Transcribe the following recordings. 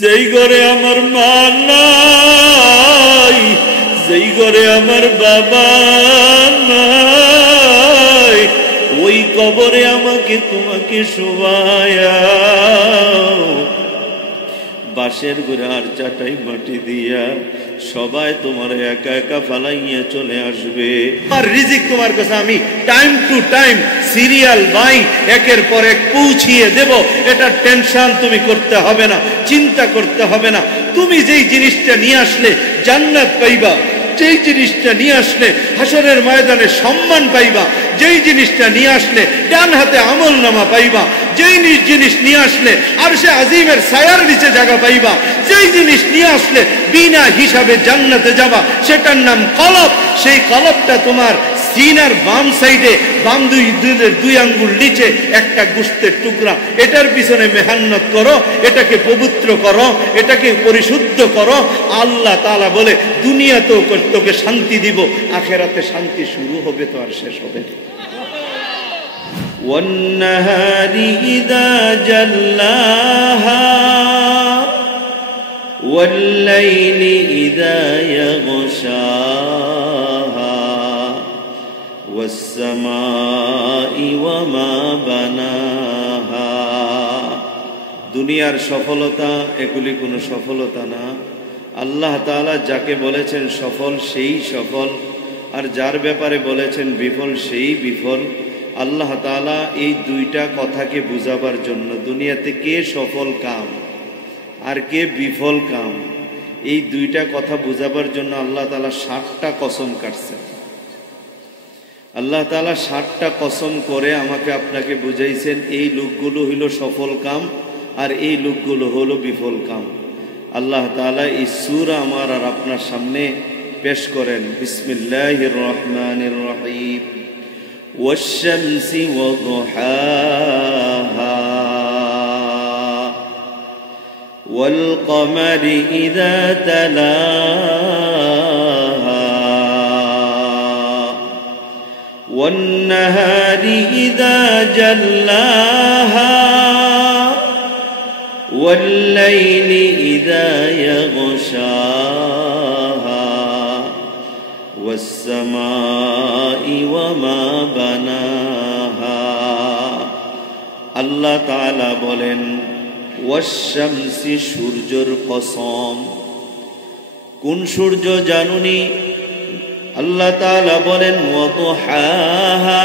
যেই ঘরে আমার মা নাই, যেই ঘরে আমার বাবা নাই, ওই কবরে আমাকে তোমাকে শোভায়া বাঁশের ঘরে আর চাটাই মাটি দিয়া সবাই তোমার একা একা ফালাইয়া চলে আসবে। আর রিজিক তোমার কাছে আমি time to time serial by একের পর এক পৌঁছিয়ে দেব। এটা টেনশন তুমি করতে হবে না, চিন্তা করতে হবে না। তুমি যেই জিনিসটা নিয়ে আসলে জান্নাত পাইবা, যেই জিনিসটা নিয়ে আসলে হাসরের ময়দানে সম্মান পাইবা, যেই জিনিসটা নিয়ে আসলে ডান হাতে আমল নামা পাইবা, যেই জিনিস নিয়ে আসলে আরশে আজিমের ছায়ার নিচে জায়গা পাইবা, যেই জিনিস নিয়ে আসলে বিনা হিসাবে জান্নাতে যাবা, সেটার নাম কলব। সেই কলবটা তোমার সিনার বাম সাইডে, বাম দুই আঙ্গুল নিচে একটা গোশতের টুকরা। এটার পিছনে মেহনত করো, এটাকে পবিত্র করো, এটাকে পরিশুদ্ধ করো। আল্লাহ তাআলা বলে দুনিয়াতেও তোকে শান্তি দিব, আখেরাতে শান্তি শুরু হবে তো আর শেষ হবে না। والنهار إذا جلاها والليل إذا يغشاها والسماء وما بناها। দুনিয়ার সফলতা এগুলি কোনো সফলতা না। আল্লাহ তাআলা যাকে বলেছেন সফল সেই সফল, আর যার ব্যাপারে বলেছেন বিফল সেই বিফল। আল্লাহ তাআলা এই দুইটা কথাকে বুঝাবার জন্য দুনিয়াতে কে সফল কাম আর কে বিফল কাম, এই দুইটা কথা বুঝাবার জন্য আল্লাহ তাআলা 60টা কসম কাটছেন। আল্লাহ তাআলা 60টা কসম করে আমাকে আপনাকে বুঝাইছেন এই লোকগুলো হইল সফল কাম আর এই লোকগুলো হলো বিফল কাম। আল্লাহ তাআলা এই সূরা আমার আর আপনার সামনে পেশ করেন। বিসমিল্লাহির রহমানির রহিম। والشمس وضحاها والقمر إذا تلاها والنهار إذا جلاها والليل إذا يغشاها والسماء وما بناها। আল্লাহ তাআলা বলেন ওয়াশ-শামসি, সূর্যের কসম। কোন সূর্য জানুনি? আল্লাহ তাআলা বলেন ওয়াদুহাহা,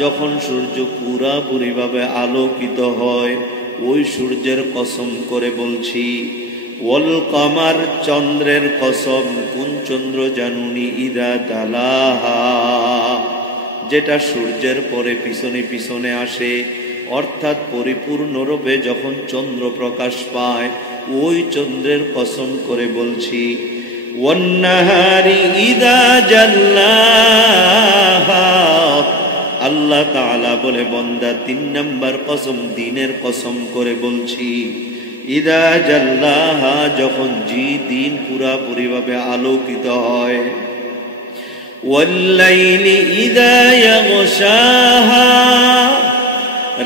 যখন সূর্য পুরাপুরিভাবে আলোকিত হয় ওই সূর্যের কসম করে বলছি। ওয়াল কমার, চন্দ্রের কসম। কোন চন্দ্র জানুনি? ইদা তালাহা, যেটা সূর্যের পরে পিছনে পিছনে আসে, অর্থাৎ পরিপূর্ণরূপে যখন চন্দ্র প্রকাশ পায় ওই চন্দ্রের কসম করে বলছি। ওয়ান নাহারি ইদা জাল্লাহা, আল্লাহ তাআলা বলে বান্দা 3 নাম্বার কসম দিনের কসম করে বলছি। ইদা জাল্লাহা, যখন দিন পুরাপুরিভাবে আলোকিত হয়। ওয়াল্লাইলি ইদা ইয়াগশাহা,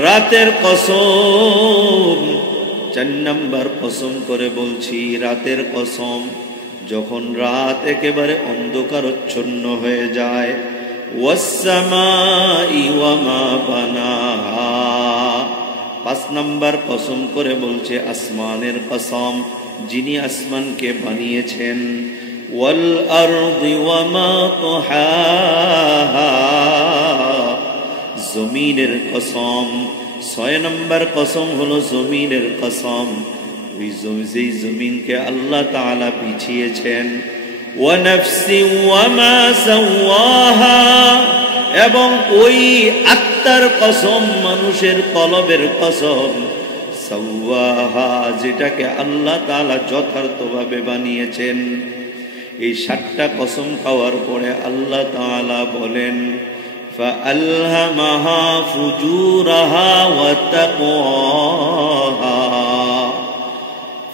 রাতের কসম 4 নাম্বার কসম করে বলছি। রাতের কসম, যখন রাত একেবারে অন্ধকারচ্ছন্ন হয়ে যায়। ওয়াস-সামাই ওয়া মা বানাহা, 5 নাম্বার কসম করে বলছে আসমানের কসম, যিনি আসমানকে বানিয়েছেন। ওয়াল আরদি ওয়া মা তাহাহা, জমিনের কসম। 6 নাম্বার কসম হলো জমিনের কসম, ওই যেই জমিনকে আল্লাহ তাআলা বিছিয়েছেন। ওয়া নাফসি ওয়া মা সাওয়াহা, এবং ওই আত্মার কসম, মানুষের কলবের কসম। সাওয়াহা, যেটাকে আল্লাহ তাআলা যথার্থভাবে বানিয়েছেন। এই 7টা কসম খাওয়ার পরে আল্লাহ তাআলা বলেন ফাআলহামাহা ফুজুরাহা ওয়া তাকওয়াহা,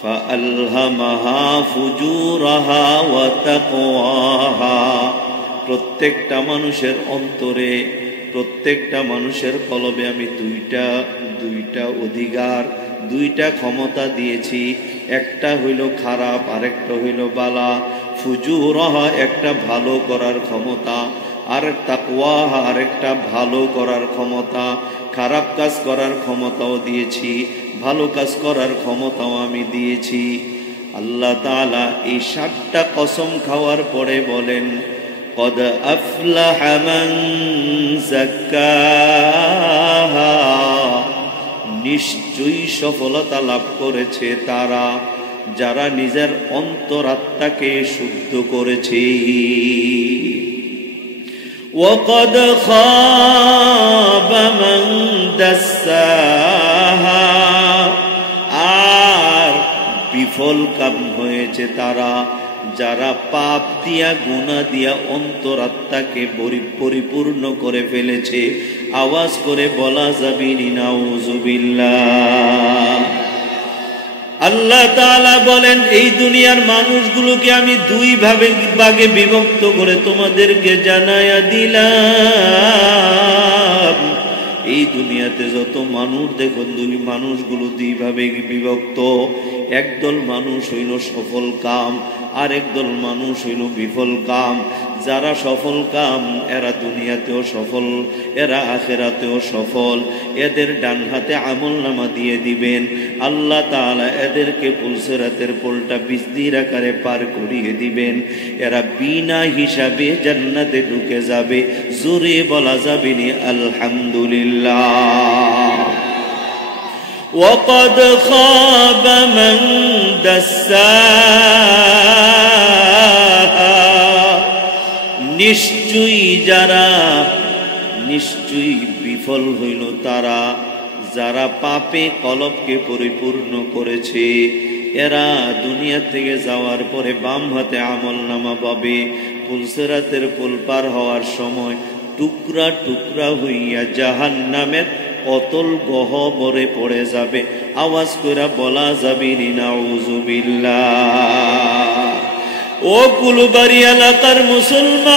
ফাআলহামাহা ফুজুরাহা ওয়া তাকওয়াহা। প্রত্যেকটা মানুষের অন্তরে, প্রত্যেকটা মানুষের কলবে আমি দুইটা অধিকার দুইটা ক্ষমতা দিয়েছি, একটা হইল খারাপ আরেকটা হইল বালা। ফুজুরহা একটা ভালো করার ক্ষমতা, আর তাকওয়াহা আরেকটা ভালো করার ক্ষমতা। খারাপ কাজ করার ক্ষমতাও দিয়েছি, ভালো কাজ করার ক্ষমতাও আমি দিয়েছি। আল্লাহ তাআলা এই 7টা কসম খাওয়ার পরে বলেন, কদ আফলাহা মান যাক্কাহা, নিশ্চয়ই সফলতা লাভ করেছে তারা যারা নিজের অন্তরাত্মাকে শুদ্ধ করেছে। ওয়াকাদ খাবা মান দাসসাহা, আর বিফল কাম হয়েছে তারা যারা পাপ দিয়া গুনাহ দিয়া অন্তরাত্মাকে পরিপূর্ণ করে ফেলেছে। আওয়াজ করে বলা যাবে নাউযুবিল্লাহ। আল্লাহ তাআলা বলেন, এই দুনিয়ার মানুষগুলোকে আমি 2 ভাগে বিভক্ত করে তোমাদেরকে জানায়া দিলাম। এই দুনিয়াতে যত মানুষ দেখো, মানুষগুলো 2 ভাগে বিভক্ত। একদল মানুষ হইল সফল কাম, আর একদল মানুষ হইল বিফল কাম। যারা সফল কাম এরা দুনিয়াতেও সফল, এরা আখিরাতেও সফল। এদের ডান হাতে আমলনামা দিয়ে দিবেন আল্লাহ তাআলা, এদেরকে পুলসিরাতের পোলটা বিজলির আকারে পার করিয়ে দিবেন। এরা বিনা হিসাবে জান্নাতে ঢুকে যাবে। জোরে বলা যাবে নি আলহামদুলিল্লাহ। ওয়াকাদ খাবা মান দাসসাহা, নিশ্চয়ই বিফল হইল তারা যারা পাপে কলবকে পরিপূর্ণ করেছে। এরা দুনিয়া থেকে যাওয়ার পরে বাম হাতে আমলনামা পাবে। পুলসিরাতের পুল পার হওয়ার সময় টুকরা টুকরা হইয়া জাহান্নামের অতল গহ্বরে পড়ে যাবে। আওয়াজ করে বলা যাবে নাউযুবিল্লাহ। ও কুলবাড়ি এলাকার মুসলমান,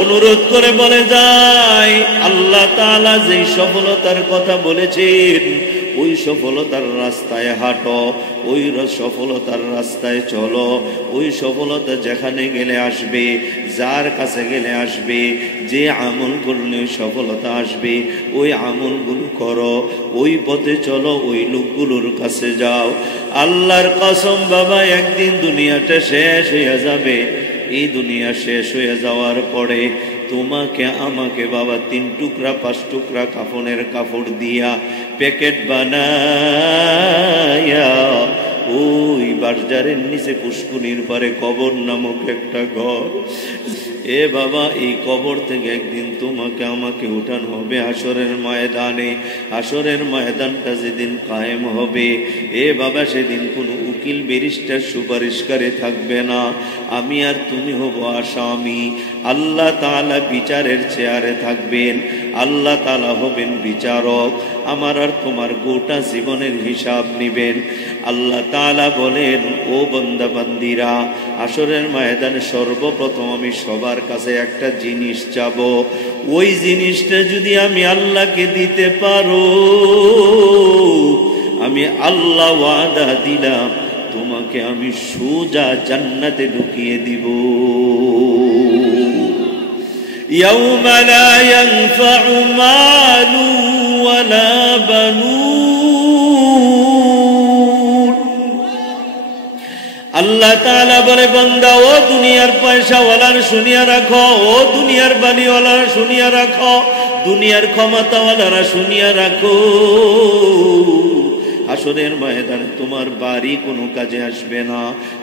অনুরোধ করে বলে যায়, আল্লাহ তাআলা যে সফলতার কথা বলেছেন ওই সফলতার রাস্তায় হাঁটো, ওই সফলতার রাস্তায় চলো। ওই সফলতা যেখানে গেলে আসবে, যার কাছে গেলে আসবে, যে আমল করলে সফলতা আসবে, ওই আমলগুলো করো, ওই পথে চলো, ওই লোকগুলোর কাছে যাও। আল্লাহর কসম বাবা, একদিন দুনিয়াটা শেষ হয়ে যাবে। এই দুনিয়া শেষ হয়ে যাওয়ার পরে তোমাকে আমাকে বাবা 3 টুকরা 5 টুকরা কাফনের কাপড় দিয়া প্যাকেট বানায়া ওই বাজারের নিচে পুষ্কুনির পারে কবর নামক একটা ঘর। এ বাবা, এই কবর থেকে একদিন তোমাকে আমাকে উঠানো হবে হাসরের ময়দানে। হাসরের ময়দানটা যেদিন কায়েম হবে, এ বাবা, সেদিন কোনো উকিল ব্যারিস্টার সুপারিশকারে থাকবে না। আমি আর তুমি হব আসামি। আল্লাহ তাআলা বিচারের চেয়ারে থাকবেন, আল্লাহ তাআলা হবেন বিচারক। আমার আর তোমার গোটা জীবনের হিসাব নিবেন। আল্লাহ তাআলা বলেন, ও বান্দা বান্দিরা, হাসরের ময়দানে সর্বপ্রথম আমি সবার কাছে একটা জিনিস চাবো। ওই জিনিসটা যদি আমি আল্লাহকে দিতে পারো, আমি আল্লাহ ওয়াদা দিলাম তোমাকে আমি সোজা জান্নাতে ঢুকিয়ে দিব। ইয়াউমা লা ইয়ানফাউ মালু ওয়ালা বানুন। আল্লাহ তাআলা বলে, বান্দা, ও দুনিয়ার পয়সাওয়ালার শুনিয়া রাখো, ও দুনিয়ার বাড়িওয়ালারা শুনিয়া রাখো, দুনিয়ার ক্ষমতাওয়ালারা শুনিয়া রাখো। হাসরের ময়দানে তোমার বাড়ি কোনো কাজে আসবে না,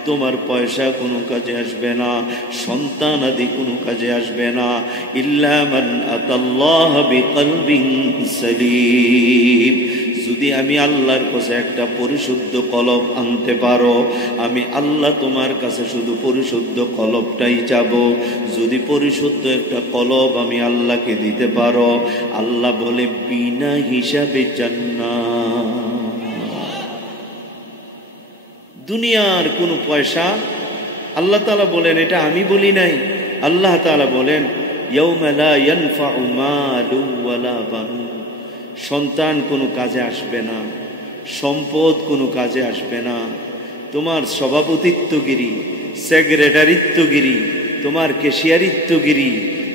তোমার পয়সা কোনো কাজে আসবে না, সন্তান আদি কোনো কাজে আসবে না। ইল্লা মান আতাল্লাহ বিকলবিন সালিম। যদি আমি আল্লাহর কাছে একটা পরিশুদ্ধ কলব আনতে পারো, আমি আল্লাহ তোমার কাছে শুধু পরিশুদ্ধ কলবটাই চাবো। যদি পরিশুদ্ধ একটা কলব আমি আল্লাহকে দিতে পারো, আল্লাহ বলে বিনা হিসাবে জান্নাত। দুনিয়ার কোনো পয়সা, আল্লাহ তাআলা বলেন, এটা আমি বলি নাই। আল্লাহ তাআলা বলেন, ইয়াউমা লা ইয়ানফাউ মালু ওয়ালা বানুন। সন্তান কোনো কাজে আসবে না, সম্পদ কোনো কাজে আসবে না, তোমার সভাপতিত্বগিরি, সেক্রেটারিত্বগিরি, তোমার কেশিয়ারিত্বগিরি,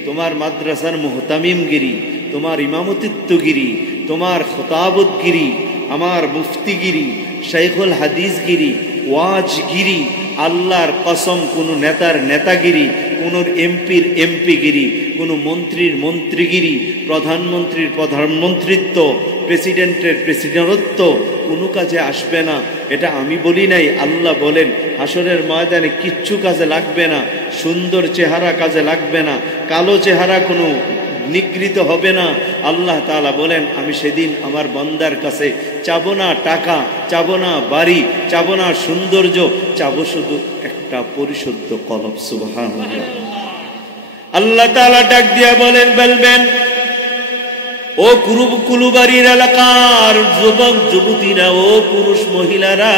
তোমার মাদ্রাসার মুহতামিমগিরি, তোমার ইমামতিত্বগিরি, তোমার খতাবতগিরি, আমার মুফতিগিরি, শাইখুল হাদিসগিরি, ওয়াজগিরি, আল্লাহর কসম কোনো নেতার নেতাগিরি, কোনো এমপির এমপিগিরি, কোনো মন্ত্রীর মন্ত্রীগিরি, প্রধানমন্ত্রীর প্রধানমন্ত্রিত্ব, প্রেসিডেন্টের প্রেসিডেন্টত্ব কোনো কাজে আসবে না। এটা আমি বলি নাই, আল্লাহ বলেন। হাসরের ময়দানে কিচ্ছু কাজে লাগবে না, সুন্দর চেহারা কাজে লাগবে না, কালো চেহারা কোনো নিগৃহীত হবে না। আল্লাহ তাআলা বলেন, আমি সেদিন আমার বান্দার কাছে চাবো না টাকা, চাবো না বাড়ি, চাবো না সৌন্দর্য, চাবো শুধু একটা পরিশুদ্ধ কলব। সুবহানাল্লাহ। আল্লাহ তাআলা ডাক দিয়া বলবেন, ও কুলুবাড়ির এলাকার যুবক যুবতীরা, ও পুরুষ মহিলারা,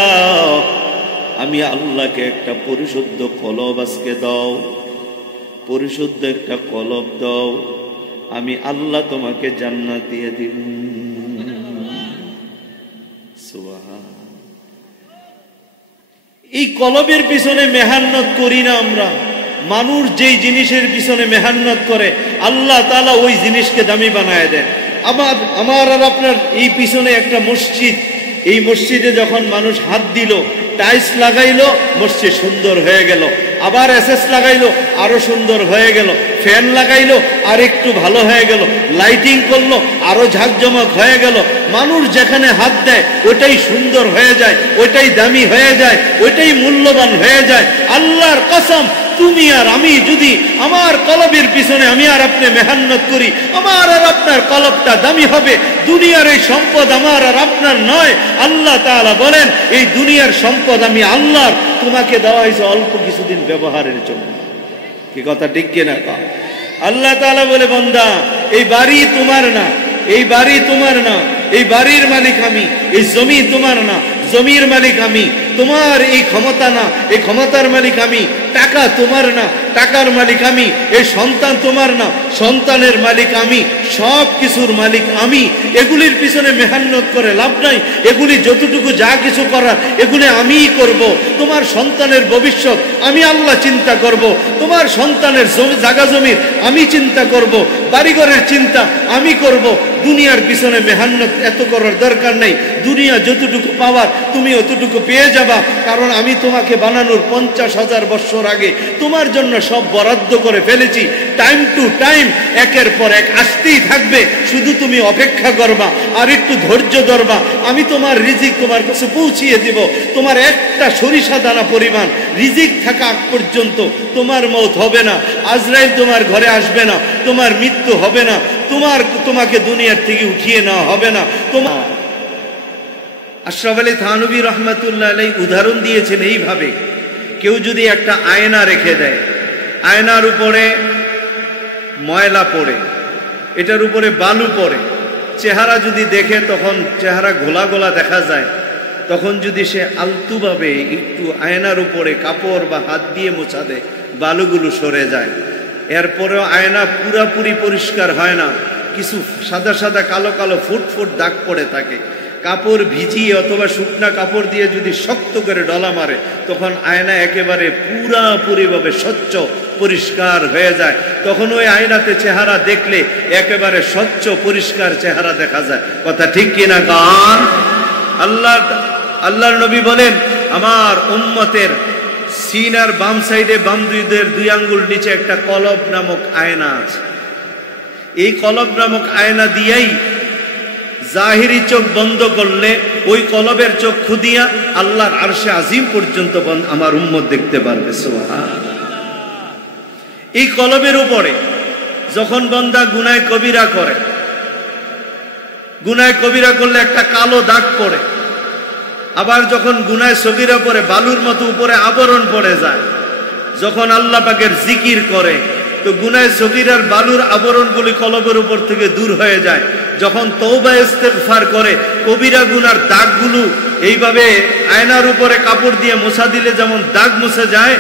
আমি আল্লাহকে একটা পরিশুদ্ধ কলব আজকে দাও, পরিশুদ্ধ একটা কলব দাও, আমি আল্লাহ তোমাকে জান্নাত দিয়ে দিব। সুবহান। এই কলবের পিছনে মেহান্নত করি না আমরা। মানুষ যেই জিনিসের পিছনে মেহান্নত করে, আল্লাহ তাআলা ওই জিনিসকে দামি বানায় দেন। আমার আর আপনার এই পিছনে একটা মসজিদ, এই মসজিদে যখন মানুষ হাত দিল, টাইলস লাগাইলো, মসজিদ সুন্দর হয়ে গেল, আবার এসএস লাগাইলো, আরো সুন্দর হয়ে গেল, ফ্যান লাগাইলো, আর একটু ভালো হয়ে গেল, লাইটিং করলো, আরো ঝাঁকজমক হয়ে গেল। মানুষ যেখানে হাত দেয় ওইটাই সুন্দর হয়ে যায়, ওইটাই দামি হয়ে যায়, ওইটাই মূল্যবান হয়ে যায়। আল্লাহর কসম, তুমি আর আমি যদি আমার কলবের পিছনে আমি আর আপনি মেহান্নত করি, আমার আর আপনার কলবটা দামি হবে। দুনিয়ার এই সম্পদ আমার আর আপনার নয়। আল্লাহ তাআলা বলেন, এই দুনিয়ার সম্পদ আমি আল্লাহর, তোমাকে দেওয়া হয়েছে অল্প কিছুদিন ব্যবহারের জন্য। কি কথা ঠিক কিনা? আল্লাহ তাআলা বলে, বান্দা, এই বাড়ি তোমার না, এই বাড়ি তোমার না, এই বাড়ির মালিক আমি, এই জমি তোমার না, জমির মালিক আমি, তোমার এই ক্ষমতা না, এই ক্ষমতার মালিক আমি, টাকা তোমার না, টাকার মালিক আমি, এই সন্তান তোমার না, সন্তানের মালিক আমি, সব কিছুর মালিক আমি। এগুলির পিছনে মেহান্নত করে লাভ নাই। এগুলি যতটুকু যা কিছু করার এগুলি আমিই করব। তোমার সন্তানের ভবিষ্যৎ আমি আল্লাহ চিন্তা করব, তোমার সন্তানের জায়গা জমির আমি চিন্তা করব, বাড়িঘরের চিন্তা আমি করব। দুনিয়ার পিছনে মেহান্নত এত করার দরকার নেই। দুনিয়া যতটুকু পাওয়ার তুমি অতটুকু পেয়ে যাবা, কারণ আমি তোমাকে বানানোর 50,000 বছর আগে তোমার জন্য সব বরাদ্দ করে ফেলেছি। টাইম টু টাইম একের পর এক আসতেই থাকবে, শুধু তুমি অপেক্ষা করবা আর একটু ধৈর্য ধরবা। আমি তোমার রিজিক তোমার কাছে পৌঁছিয়ে দিব। তোমার একটা সরিষা দানা পরিমাণ রিজিক থাকা আগ পর্যন্ত তোমার মওত হবে না, আজরাইল তোমার ঘরে আসবে না, তোমার মৃত্যু হবে না, তোমাকে দুনিয়ার থেকে উঠিয়ে নেওয়া হবে না। তোমার আশরাফ আলী থানভী রহমাতুল্লাহ আলাইহি উদাহরণ দিয়েছেন এইভাবে, কেউ যদি একটা আয়না রেখে দেয়, আয়নার উপরে ময়লা পড়ে, এটার উপরে বালু পড়ে, চেহারা যদি দেখে তখন চেহারা ঘোলা ঘোলা দেখা যায়, তখন যদি সে আলতুভাবে একটু আয়নার উপরে কাপড় বা হাত দিয়ে মোছা দেয়, বালুগুলো সরে যায়। এরপরেও আয়না পুরাপুরি পরিষ্কার হয় না, কিছু সাদা সাদা কালো কালো ফুট ফুট দাগ পড়ে থাকে। কাপড় ভিজিয়ে অথবা শুকনা কাপড় দিয়ে যদি শক্ত করে ডলা মারে, তখন আয়না একেবারে পুরাপুরিভাবে স্বচ্ছ পরিষ্কার হয়ে যায়। তখন ওই আয়নাতে চেহারা দেখলে একেবারে স্বচ্ছ পরিষ্কার চেহারা দেখা যায়। কথা ঠিক কিনা গান? আল্লাহর নবী বলেন, আমার উম্মতের সিনার বাম সাইডে বাম দুই আঙ্গুল নিচে একটা কলব নামক আয়না আছে। এই কলব নামক আয়না দিয়েই জাহিরি চোখ বন্ধ করলে ওই কলবের চক্ষু দিয়া আল্লাহর আরশে আজিম পর্যন্ত আমার উম্মত দেখতে পারবে। সুবহানাল্লাহ। এই কলবের উপরে যখন বান্দা গুনাহ কবিরা করে, গুনাহ কবিরা করলে একটা কালো দাগ পড়ে, আবার যখন গুনাহ সগীরা পড়ে বালুর মতো উপরে আবরণ পড়ে যায়। যখন আল্লাহ পাকের জিকির করে তো গুনাহ সগীরার বালুর আবরণগুলি কলবের উপর থেকে দূর হয়ে যায়। যখন তওবা ইস্তেগফার করে কবিরা গুনার দাগগুলো এইভাবে আয়নার উপরে কাপড় দিয়ে মোছা দিলে যেমন দাগ মুছে যায়,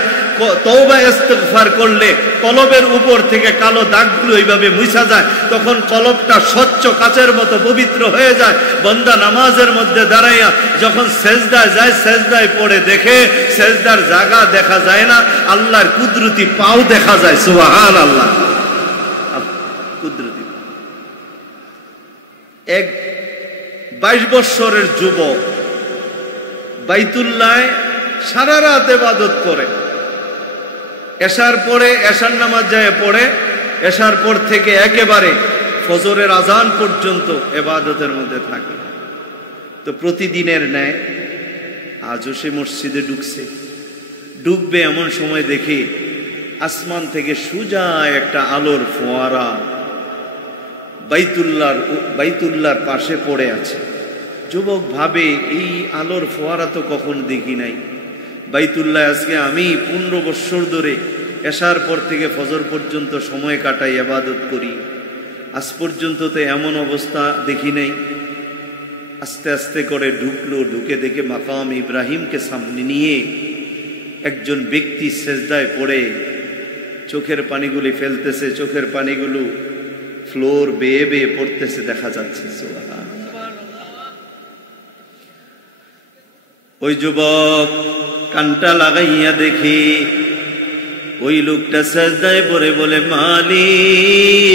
তওবা ইস্তিগফার করলে কলবের উপর থেকে কালো দাগগুলো এইভাবে মুছা যায়, তখন কলবটা স্বচ্ছ কাচের মতো পবিত্র হয়ে যায়। বান্দা নামাজের মধ্যে দাঁড়াইয়া যখন সেজদায় যায়, সেজদায় পড়ে দেখে সেজদার জায়গা দেখা যায় না, আল্লাহর কুদরতি পাও দেখা যায়। সুবহানাল্লাহ। কুদরতি এক 22 বছরের যুবক বাইতুল্লাহ সারা রাত ইবাদত করে, এশার পরে এশার নামাজ যায় পড়ে, এশার পর থেকে একেবারে ফজরের আজান পর্যন্ত ইবাদতের মধ্যে থাকে। তো প্রতিদিনের ন্যায় আজও সে মসজিদে ঢুকবে এমন সময় দেখে আসমান থেকে সোজা একটা আলোর ফোয়ারা বাইতুল্লাহর পাশে পড়ে আছে। যুবক ভাবে এই আলোর ফোয়ারা তো কখন দেখি নাই। বাইতুল্লাহ আজকে আমি 15 বছর ধরে এশার পর থেকে ফজর পর্যন্ত সময় কাটাই, ইবাদত করি, আজ পর্যন্ত তো এমন অবস্থা দেখি নাই। আস্তে আস্তে করে ঢুকে দেখে মাকাম ইব্রাহিমকে সামনে নিয়ে একজন ব্যক্তি সেজদায় পড়ে চোখের পানিগুলি ফেলতেছে, চোখের পানিগুলো ফ্লোর বেয়ে বেয়ে পড়তেছে দেখা যাচ্ছে। ওই যুবক কানটা লাগাইয়া দেখি ওই লোকটা সেজদায় পড়ে বলে, মালিক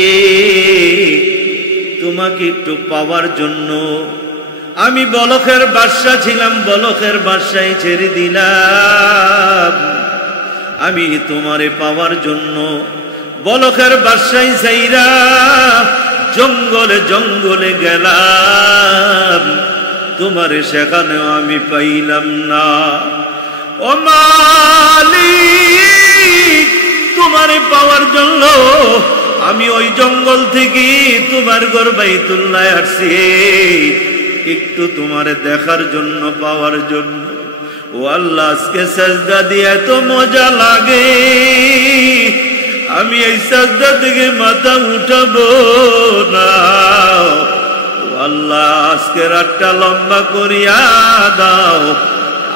তোমাকে একটু পাওয়ার জন্য আমি বলখের বাদশা ছিলাম, বলখের বাদশাই ছেড়ে দিলাম, আমি তোমারে পাওয়ার জন্য বলখের বাদশাই চাইরা জঙ্গলে জঙ্গলে গেলাম, তোমারে সেখানেও আমি পাইলাম না। ও মালিক তোমারে পাওয়ার জন্য আমি ওই জঙ্গল থেকে তোমার ঘর বাইতুল্লাহ আসছি, একটু তোমারে দেখার জন্য, পাওয়ার জন্য। ও আল্লাহ আজকে সাজদা দিয়ে তো মজা লাগে, আমি এই সাজদা থেকে মাথা উঠাবো না। ও আল্লাহ আজকে রাতটা লম্বা করিয়া দাও,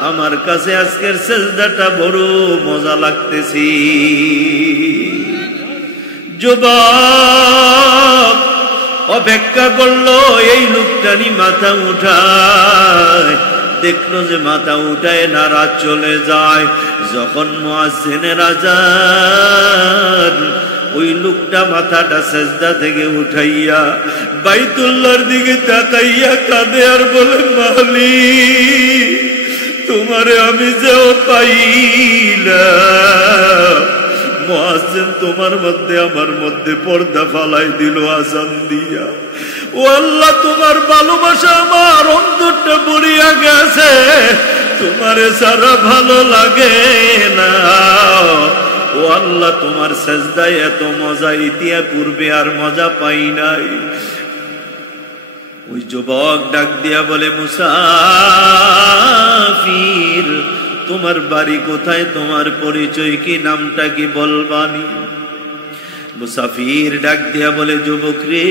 আমার কাছে আজকের সাজদাটা বড় মজা লাগতেছি। যুবক অপেক্ষা করলো এই লোকটানি মাথা উঠায়, দেখলো যে মাথা উঠায় না, রাত চলে যায়। যখন মুয়াজ্জিনের আযান, ওই লোকটা মাথাটা সেজদা থেকে উঠাইয়া বাইতুল্লাহর দিকে তাকাইয়া কাঁদে আর বলে, মালিক তোমারে আমি যেও পাইলাম, মুয়াজ্জিন তোমার মধ্যে আমার মধ্যে পর্দা ফালাই দিল আযান দিয়া। ও আল্লাহ তোমার ভালোবাসা আমার অন্তরটা ভরিয়া গেছে, তোমারে সারা ভালো লাগে না। ও আল্লাহ তোমার সেজদায় এত মজা ইতিয়া পূর্বে আর মজা পাই নাই। ওই যুবক ডাক দিয়া বলে, মুসাফির তোমার বাড়ি কোথায়, তোমার পরিচয় কি, নামটা কি বলবানি? মুসাফির ডাক দিয়া বলে, যুবক রে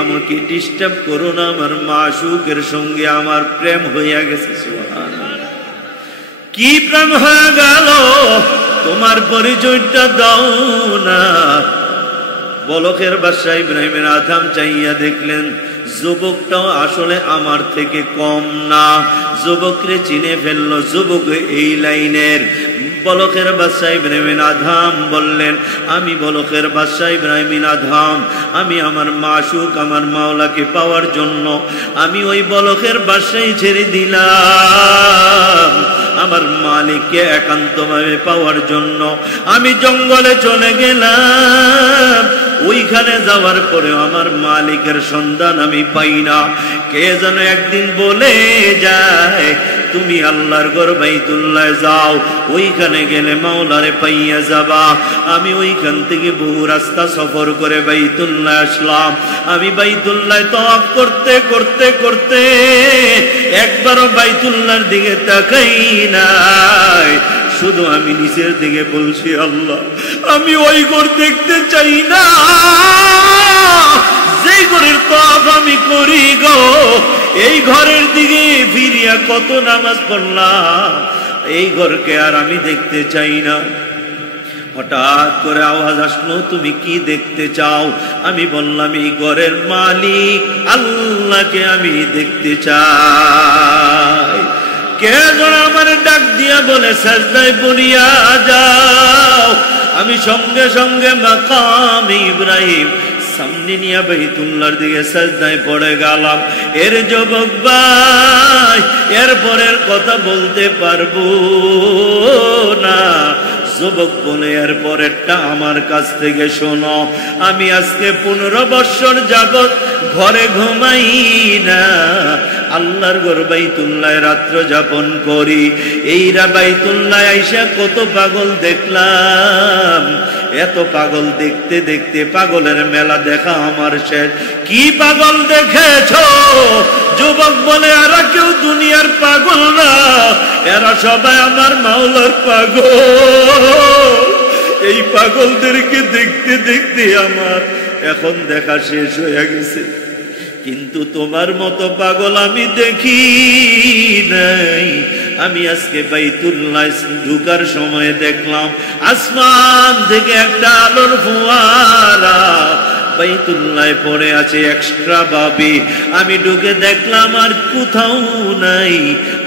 আমাকে ডিস্টার্ব করো না, আমার মাশউকের সঙ্গে আমার প্রেম হইয়া গেছে। সুবহানাল্লাহ। কি প্রেম হয়ে গেল, তোমার পরিচয়টা দাও না। বলখের বাদশা ইব্রাহিমের আদম চাইয়া দেখলেন যুবকটাও আসলে আমার থেকে কম না, যুবকরে চিনে ফেললো, যুবক এই লাইনের। বলখের বাদশা ইব্রাহিম আদম বললেন, আমি বলখের বাদশা ইব্রাহিম আদম, আমি আমার মাশউক আমার মাওলাকে পাওয়ার জন্য আমি ওই বলখের বাদশাই ছেড়ে দিলাম, আমার মালিককে একান্তভাবে পাওয়ার জন্য আমি জঙ্গলে চলে গেলাম। ওইখানে যাওয়ার পরে আমার মালিকের সন্ধান আমি পাই না। কে যেন একদিন বলে যায়, তুমি আল্লাহর ঘর বাইতুল্লাহ যাও, ওইখানে গেলে মাওলারে পাইয়া যাবা। আমি ওইখান থেকে বহু রাস্তা সফর করে বাইতুল্লাহ আসলাম। আমি বাইতুল্লাহ তওয়াফ করতে করতে করতে একবারও বাইতুল্লাহর দিকে তাকাই নাই, শুধু আমি নিচের দিকে বলছি, আল্লাহ আমি ওই ঘর দেখতে চাই না যেই ঘরের তওয়াফ আমি করি গো। এই ঘরের দিকে ফিরিয়া কত নামাজ পড়লাম, এই ঘরকে আর আমি দেখতে চাই না। হঠাৎ করে আওয়াজ আসলো, তুমি কি দেখতে চাও? আমি বললাম, এই ঘরের মালিক আল্লাহকে আমি দেখতে চাই। কে যেন আমার ডাক দিয়া বলে, সাজদায় পড়িয়া যাও। আমি সঙ্গে সঙ্গে মাকাম ইব্রাহিম সামনে নিয়ে বাইতুল্লাহর দিকে সাজদায় পড়ে গেলাম। এর যুবক ভাই, এরপরের কথা বলতে পারবো না। যুবক বলে, এর পরেরটা আমার কাছ থেকে শোনো। আমি আজকে 15 বছর যাবত ঘরে ঘুমাই না, আল্লাহর ঘর বাইতুল্লাহ রাত্র যাপন করি। এইরা বাইতুল্লাহ আইসা কত পাগল দেখলাম। এত পাগল দেখতে দেখতে পাগলের মেলা দেখা আমার শেষ। কি পাগল দেখেছ? যুবক বলে, এরা কেউ দুনিয়ার পাগল না, এরা সবাই আমার মাওলার পাগল। এই পাগলদেরকে দেখতে দেখতে আমার এখন দেখা শেষ হয়ে গেছে। কিন্তু তোমার মতো পাগল আমি দেখি নাই। আমি আজকে বাইতুল্লাহ ঢুকার সময় দেখলাম আসমান থেকে একটা আলোর ফোয়ারা বাইতুল্লাহ পড়ে আছে এক্সট্রা ভাবে। আমি ঢুকে দেখলাম আর কোথাও নাই।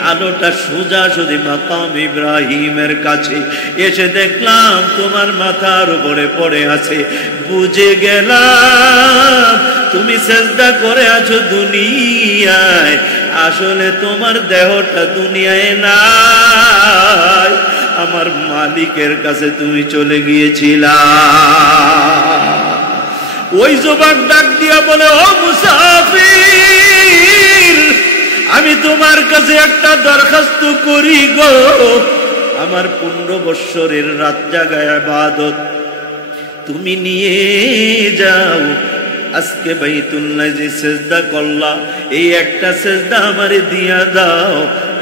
আলোটা সোজাসুজি মাকাম ইব্রাহিমের কাছে এসে দেখলাম তোমার মাথার উপরে পড়ে আছে। বুঝে গেলাম তুমি সেজদা করে আছো দুনিয়ায়, আসলে তোমার দেহটা দুনিয়ায় নাই, আমার মালিকের কাছে তুমি চলে গিয়েছিলা। ওই যুবক ডাক দিয়া বলে, ও মুসাফির, আমি তোমার কাছে একটা দরখাস্ত করি গো। আমার 15 বৎসরের রাত জাগায় ইবাদত তুমি নিয়ে যাও। আজকে বাইতুল্লাহ যে সেজদা করলা, এই একটা সেজদা আমারে দিয়া দাও,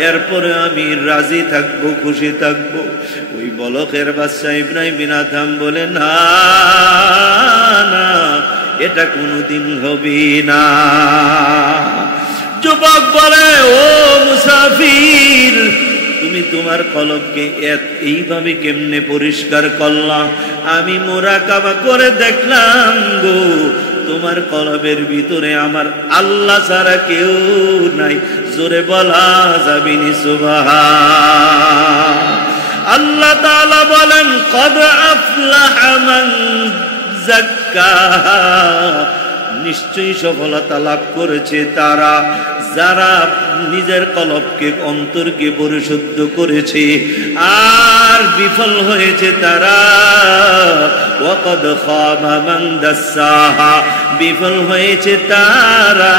এরপরে আমি রাজি থাকবো, খুশি থাকবো। ওই বলকের বাদশা ইব্রাহিম বিন আদম বলে, না না, এটা কোনোদিন হবে না। যুবক বলে, ও মুসাফির, তুমি তোমার কলবকে এইভাবে কেমনে পরিষ্কার করলা? আমি মুরাকাবা করে দেখলাম গো, তোমার কলবের ভিতরে আমার আল্লাহ ছাড়া কেউ নাই। জোরে বলা যাবিনি সুবহান। আল্লাহ তাআলা বলেন, কদ আফলাহা মান যাক্কাহা, নিশ্চয়ই সফলতা লাভ করেছে তারা যারা নিজের কলবকে অন্তরকে পরিশুদ্ধ করেছে। আর বিফল হয়েছে তারা ওয়াকাদ খাবা মান দাসাহা, বিফল হয়েছে তারা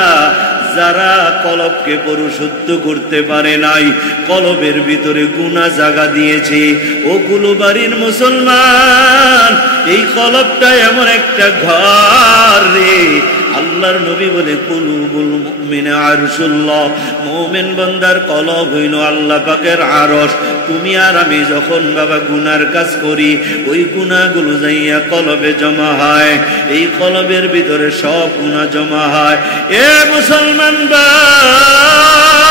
যারা কলবকে পরিশুদ্ধ করতে পারে নাই, কলবের ভিতরে গুনাহ জায়গা দিয়েছে। ও কুলুবাড়ির মুসলমান, এই কলবটা এমন একটা ঘর রে, আল্লাহর নবী বলে, কুলুবুল মুমিনা আরশুল্লাহ, মুমিন বান্দার কলব হইল আল্লাহ পাকের আরশ। তুমি আর আমি যখন বাবা গুনার কাজ করি, ওই গুনাহগুলো যাইয়া কলবে জমা হয়। এই কলবের ভিতরে সব গুনাহ জমা হয়। এ মুসলমান ভাই,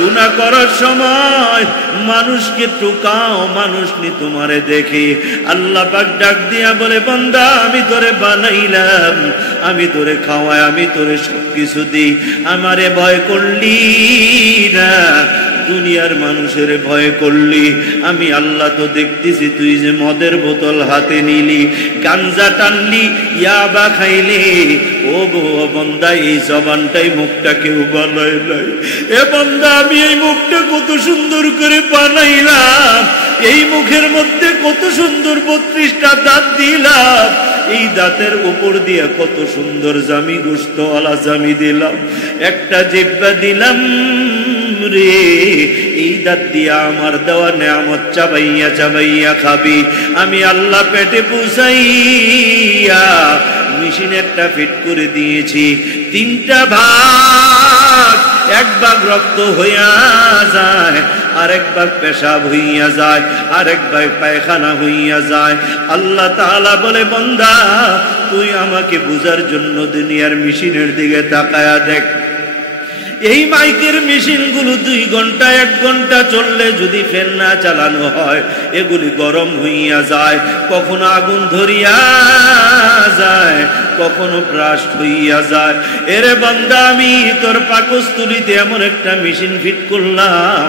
গুনাহ করার সময় মানুষকে টুকাও, মানুষ নি তোমারে দেখে। আল্লাহ পাক ডাক দিয়া বলে, বান্দা আমি তোরে বানাইলাম, আমি তোরে খাওয়াই, আমি তোরে সবকিছু দিই, আমারে ভয় করলি না, দুনিয়ার মানুষের ভয় করলি। আমি আল্লাহ তো দেখতেছি তুই যে মদের বোতল হাতে নিলি, গাঞ্জা টানলি, ইয়াবা খাইলি। ও গো বান্দা, এই জবানটাই মুখটা কেউ বানায় নাই। এ বান্দা, আমি এই মুখটা কত সুন্দর করে বানাইলাম, এই মুখের মধ্যে কত সুন্দর 32টা দাঁত দিলাম, এই দাঁতের উপর দিয়ে কত সুন্দর জামি গোশতওয়ালা জামি দিলাম, একটা জিহ্বা দিলাম রে, এই দাঁত দিয়া আমার দেওয়া নেয়ামত চাবাইয়া চাবাইয়া খাবি। আমি আল্লাহ পেটে পুষাইয়া মেশিন একটা ফিট করে দিয়েছি, 3টা ভাগ, এক ভাগ রক্ত হইয়া যায়, আরেক ভাগ পেশাব হইয়া যায়, আরেক ভাগ পায়খানা হইয়া যায়। আল্লাহ তাআলা বলে, বান্দা তুই আমাকে বুঝার জন্য দুনিয়ার মেশিনের দিকে তাকায়া দেখ। এই মাইকের মেশিনগুলো 2 ঘন্টা 1 ঘন্টা চললে যদি ফ্যান না চালানো হয় এগুলি গরম হইয়া যায়, কখনো আগুন ধরিয়া যায়, কখনো ব্রাস্ট হইয়া যায়। এরে বান্দা, আমি তোর পাকস্থলীতে এমন একটা মেশিন ফিট করলাম,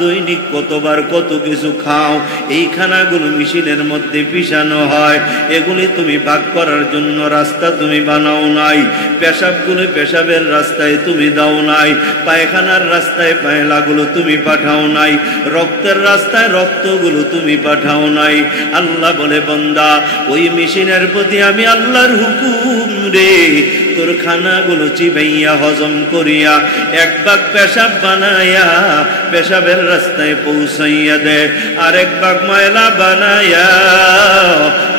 দৈনিক কতবার কত কিছু খাও, এই খানাগুলো মেশিনের মধ্যে পিষানো হয়। এগুলি তুমি ভাগ করার জন্য রাস্তা তুমি বানাও নাই, পেশাবগুলো পেশাবের রাস্তায় তুমি দাও নাই, পায়খানার রাস্তায় পায়লাগুলো তুমি পাঠাও নাই, রক্তের রাস্তায় রক্তগুলো তুমি পাঠাও নাই। আল্লাহ বলে, বান্দা, ওই মেশিনের প্রতি আমি আল্লাহর হুকুম রে, তোর খানাগুলো চিবাইয়া হজম করিয়া 1 ভাগ পেশাব বানায়া পেশাবের রাস্তায় পৌঁছাইয়া দে, আর 1 ভাগ ময়লা বানায়া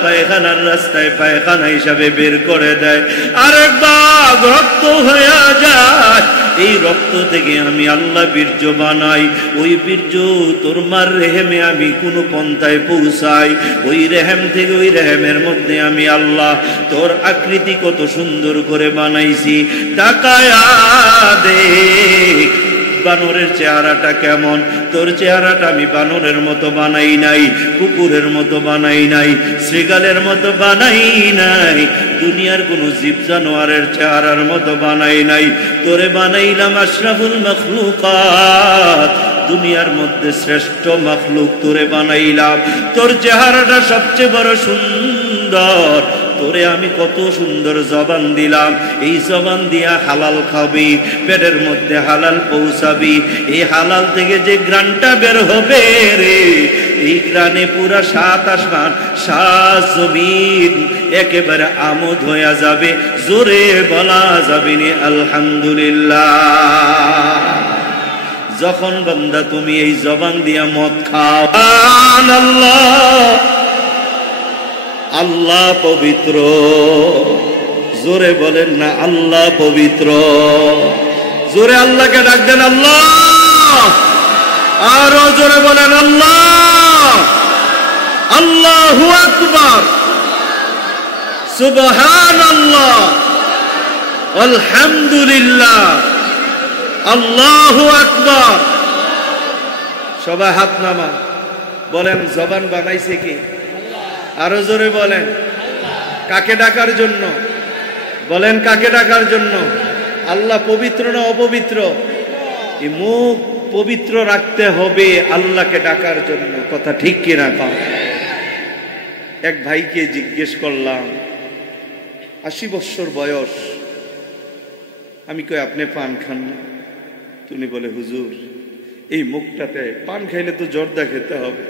পায়খানার রাস্তায় পায়খানা হিসাবে বের করে দেয়, আর 1 ভাগ রক্ত হইয়া যায়। এই রক্ত থেকে আমি আল্লাহ বীর্য বানাই, ওই বীর্য তোর মার রেহেমে আমি কোনো পন্থায় পৌঁছাই, ওই রেহেম থেকে ওই রেহেমের মধ্যে আমি আল্লাহ তোর আকৃতি কত সুন্দর করে বানাইছি। তাকায়া দেখ বানরের চেহারাটা কেমন, তোর চেহারাটা আমি বানরের মতো বানাই নাই, কুকুরের মতো বানাই নাই, শ্রীগালের মতো বানাই নাই, দুনিয়ার কোনো জীব জানোয়ারের চেহারার মতো বানাই নাই, তোরে বানাইলাম আশরাফুল মাখলুকাত, দুনিয়ার মধ্যে শ্রেষ্ঠ মাখলুক তোরে বানাইলাম। তোর চেহারাটা সবচেয়ে বড় সুন্দর, তোরে আমি কত সুন্দর জবান দিলাম, এই জবান দিয়া হালাল খাবি, পেটের মধ্যে হালাল পৌঁছাবি, এই হালাল থেকে যে গ্রানটা বের হবে রে, এই গ্রানে পুরা 7 আসমান 7 জমিন একেবারে আমোদ হইয়া যাবে, জোরে বলা যাবে নি আলহামদুলিল্লাহ। যখন বান্দা তুমি এই জবান দিয়া মদ খাও, আল্লাহ আল্লাহ পবিত্র, জোরে বলেন না আল্লাহ পবিত্র, জোরে আল্লাহকে ডাক দেন আল্লাহ, আরো জোরে বলেন আল্লাহ, আল্লাহু আকবার, সুবহানাল্লাহ, আলহামদুলিল্লাহ, আল্লাহু আকবার। সবাই হাত নামা, বলেন জবান বানাইছে কি? আরো জোরে বলেন, কাকে ডাকার জন্য? বলেন কাকে ডাকার জন্য? আল্লাহ পবিত্র না অপবিত্র? এই মুখ পবিত্র রাখতে হবে আল্লাহকে ডাকার জন্য, কথা ঠিক কিনা কও? এক ভাইকে জিজ্ঞেস করলাম, 80 বছর বয়স, আমি কই আপনি পান খান না? তুমি বলে, হুজুর এই মুখটাতে পান খাইলে তো জর্দা খেতে হবে,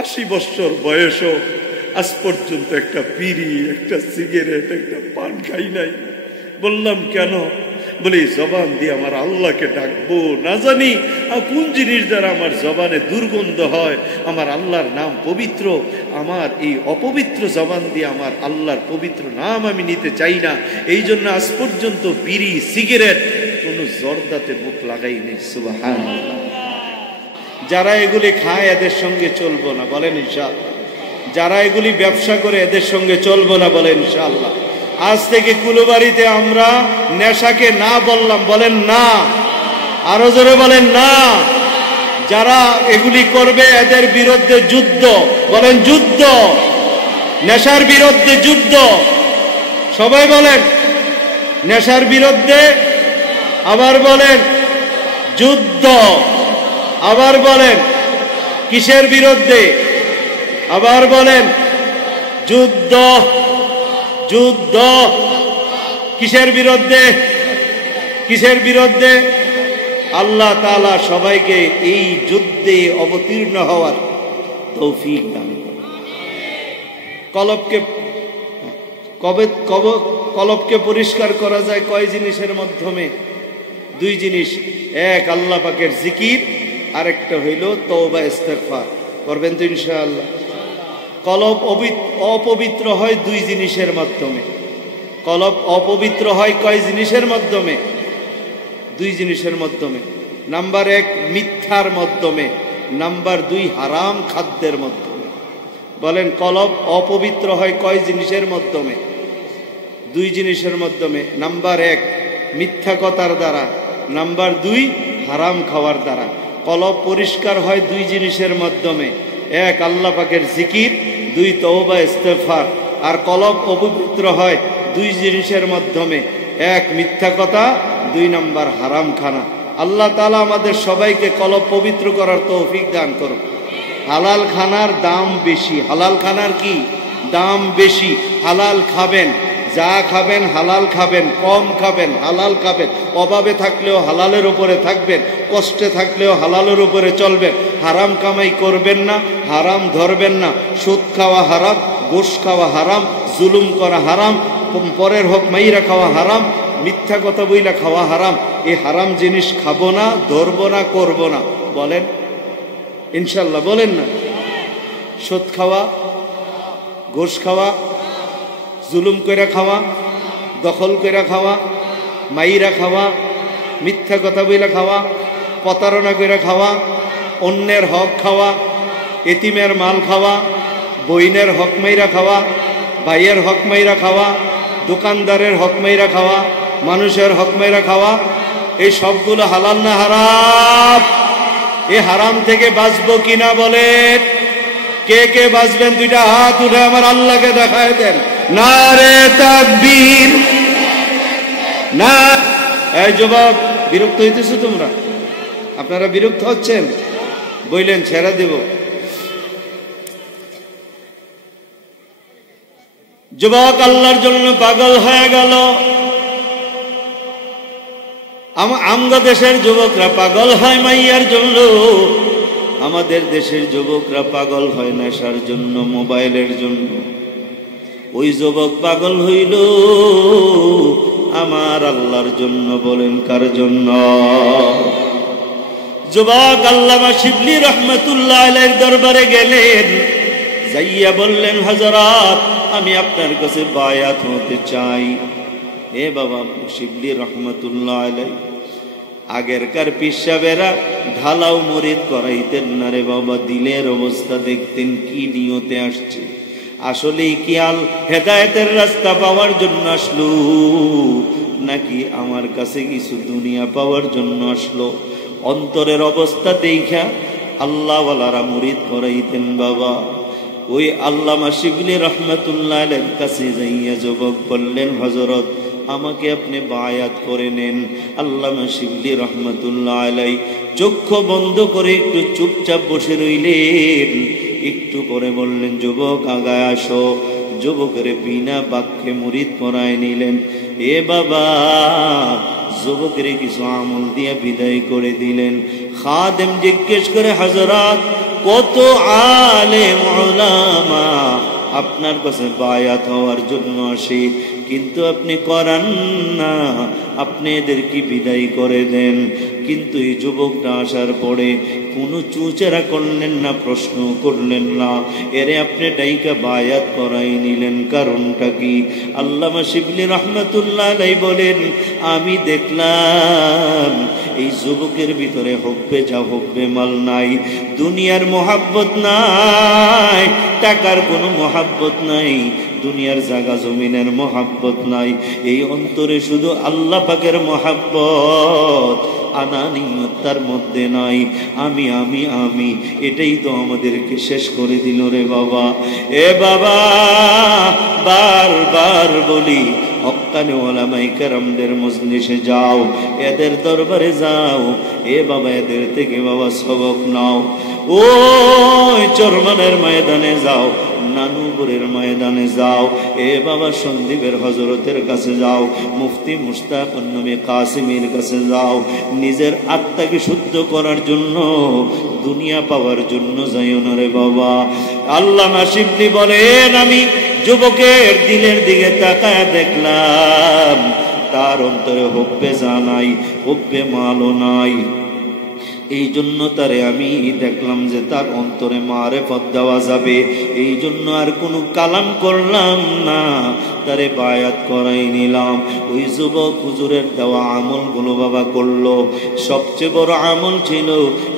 80 বছর বয়সও আজ পর্যন্ত একটা বিড়ি, একটা সিগারেট, একটা পান খাই নাই। বললাম কেন? বলে জবান দিয়ে আমার আল্লাহকে ডাকবো, না জানি কোন জিনিস দ্বারা আমার জবানে দুর্গন্ধ হয়, আমার আল্লাহর নাম পবিত্র, আমার এই অপবিত্র জবান দিয়ে আমার আল্লাহর পবিত্র নাম আমি নিতে চাই না, এই জন্য আজ পর্যন্ত বিড়ি সিগারেট কোনো জর্দাতে মুখ লাগাই নেই। সুবহানাল্লাহ। যারা এগুলি খায় এদের সঙ্গে চলবো না, বলেন ইনশাআল্লাহ। যারা এগুলি ব্যবসা করে এদের সঙ্গে চলবো না, বলেন ইনশাআল্লাহ। আজ থেকে কুলবাড়িতে আমরা নেশাকে না বললাম, বলেন না, আরো জোরে বলেন না। যারা এগুলি করবে এদের বিরুদ্ধে যুদ্ধ, বলেন যুদ্ধ, নেশার বিরুদ্ধে যুদ্ধ, সবাই বলেন নেশার বিরুদ্ধে, আবার বলেন যুদ্ধ, আবার বলেন কিসের বিরুদ্ধে, আবার বলেন যুদ্ধ, যুদ্ধ, কিসের বিরুদ্ধে, কিসের বিরুদ্ধে? আল্লাহ তাআলা সবাইকে এই যুদ্ধে অবতীর্ণ হওয়ার তৌফিক দান করুন। কলবকে পরিষ্কার করা যায় কয় জিনিসের মাধ্যমে? 2 জিনিস, এক আল্লাহ পাকের জিকির, আরেকটা হইল তওবা ইস্তেগফার। করবেন তো ইনশাআল্লাহ? কলব অপবিত্র হয় 2 জিনিসের মাধ্যমে। কলব অপবিত্র হয় কয় জিনিসের মাধ্যমে? 2 জিনিসের মাধ্যমে। নাম্বার 1 মিথ্যার মাধ্যমে, নাম্বার 2 হারাম খাদ্যের মাধ্যমে। বলেন কলব অপবিত্র হয় কয় জিনিসের মাধ্যমে? 2 জিনিসের মাধ্যমে। নাম্বার 1 মিথ্যা কথার দ্বারা, নাম্বার 2 হারাম খাওয়ার দ্বারা। কলব পরিষ্কার হয় 2 জিনিসের মাধ্যমে, 1 আল্লাহ পাকের জিকির, 2 তওবা ইস্তেগফার। আর কলব অপবিত্র হয় 2 জিনিসের মাধ্যমে, 1 মিথ্যা কথা, 2 নাম্বার হারাম খানা। আল্লাহ তাআলা আমাদের সবাইকে কলব পবিত্র করার তৌফিক দান করুন। হালাল খানার দাম বেশি। হালাল খানার কি দাম বেশি? হালাল খাবেন, যা খাবেন হালাল খাবেন, কম খাবেন হালাল খাবেন, অভাবে থাকলেও হালালের উপরে থাকবেন, কষ্টে থাকলেও হালালের উপরে চলবেন। হারাম কামাই করবেন না, হারাম ধরবেন না। সুদ খাওয়া হারাম, ঘুষ খাওয়া হারাম, জুলুম করা হারাম, পরের হক মাইরা খাওয়া হারাম, মিথ্যা কথা বইলা খাওয়া হারাম। এই হারাম জিনিস খাবো না, ধরবো না, করবো না। বলেন ইনশাল্লাহ, বলেন না? সুদ খাওয়া, ঘুষ খাওয়া, জুলুম কইরা খাওয়া, দখল কইরা খাওয়া, মাইরা খাওয়া, মিথ্যা কথা বইলা খাওয়া, প্রতারণা কইরা খাওয়া, অন্যের হক খাওয়া, এতিমের মাল খাওয়া, বইনের হক মাইরা খাওয়া, ভাইয়ের হক মাইরা খাওয়া, দোকানদারের হক মাইরা খাওয়া, মানুষের হক মাইরা খাওয়া, এই সবগুলো হালাল না হারাম? এই হারাম থেকে বাঁচবো কিনা বলেন? কে কে বাঁচবেন? 2টা হাত উঠে আমার আল্লাহকে দেখায় দেন। নারে তাকবীর। না, এই যুবক, বিরক্ত হইতেছো তোমরা? আপনারা বিরক্ত হচ্ছেন? বললেন ছেড়ে দেব। যুবক আল্লাহর জন্য পাগল হয়ে গেল। আমগো দেশের যুবকরা পাগল হয় মাইয়ার জন্য, আমাদের দেশের যুবকরা পাগল হয় নেশার জন্য, মোবাইলের জন্য। ওই যুবক পাগল হইল আমার আল্লাহর জন্য। বলেন কার জন্য? যুবক আল্লামা শিবলি রহমাতুল্লাহ আলাইহির দরবারে গেলেন, যাইয়া বললেন, হযরত আমি আপনার কাছে বায়াত হতে চাই। এ বাবা শিবলি রহমাতুল্লাহ আলাইহি আগেরকার পিসাবেরা ঢালাও মুরিদ করাইতেন না রে বাবা। দিলের অবস্থা দেখতেন, কি নিয়তে আসছে। আসলেই কি হেদায়েতের রাস্তা পাওয়ার জন্য আসলো, নাকি আমার কাছে কিছু দুনিয়া পাওয়ার জন্য আসলো? অন্তরের অবস্থা দেখা আল্লাহওয়ালারা মুরিদ করাইতেন বাবা। ওই আল্লামা শিবলি রহমাতুল্লাহ আলাইহির কাছে যাইয়া যুবক বললেন, হযরত আমাকে আপনি বায়াত করে নেন। আল্লামা শিবলি রহমাতুল্লাহ আলাইহি চক্ষু বন্ধ করে একটু চুপচাপ বসে রইলেন। একটু পরে বললেন, যুবক আগায় আসো। যুবকের বিনা বাক্যে মুরিদ করায় নিলেন। এ বাবা, যুবকের কিছু আমল দিয়ে বিদায় করে দিলেন। খাদেম জিজ্ঞেস করে, হযরত কত আলেম উলামা আপনার কাছে বায়াত হওয়ার জন্য আসে, কিন্তু আপনি করান না, আপনি এদেরকে বিদায় করে দেন। কিন্তু এই যুবকটা আসার পরে কোনো চুচেরা করলেন না, প্রশ্ন করলেন না, এরে আপনি ডাইকা বায়াত করাই নিলেন। কারণটা কি? আল্লামা শিবলি রহমাতুল্লাহ আলাইহি বলেন, আমি দেখলাম এই যুবকের ভিতরে হব্বে মাল নাই, দুনিয়ার মোহাব্বত নাই, টাকার কোনো মোহাব্বত নাই, দুনিয়ার জায়গা জমিনের মোহাব্বত নাই। এই অন্তরে শুধু আল্লাহ পাকের মোহাব্বত, আনানিয়ত তার মধ্যে নাই। আমি আমি আমি, এটাই তো আমাদেরকে শেষ করে দিল রে বাবা। এ বাবা, বারবার বলি, হক্কানি ওলামায়ে কেরামদের মজলিসে যাও, এদের দরবারে যাও। এ বাবা, এদের থেকে বাবা সবক নাও। ওই চরমানের ময়দানে যাও, নানুপুরের ময়দানে যাও। এ বাবা, সন্দীপের হযরতের কাছে যাও, মুফতি মুশতাকুন নবী কাসিমের কাছে যাও। নিজের আত্মাকে শুদ্ধ করার জন্য, দুনিয়া পাওয়ার জন্য যাইও না রে বাবা। আল্লামা শিবলি বলেন, আমি যুবকের দিলের দিকে তাকায় দেখলাম তার অন্তরে হব্বে জানাই, হব্বে মালও নাই। এই জন্য তারে আমি দেখলাম যে তার অন্তরে মারেফত দেওয়া যাবে, এই জন্য আর কোনো কালাম করলাম না, তারে বায়াত করাই নিলাম। ওই যুবক হুজুরের দেওয়া আমলগুলো বাবা করলো। সবচেয়ে বড় আমল ছিল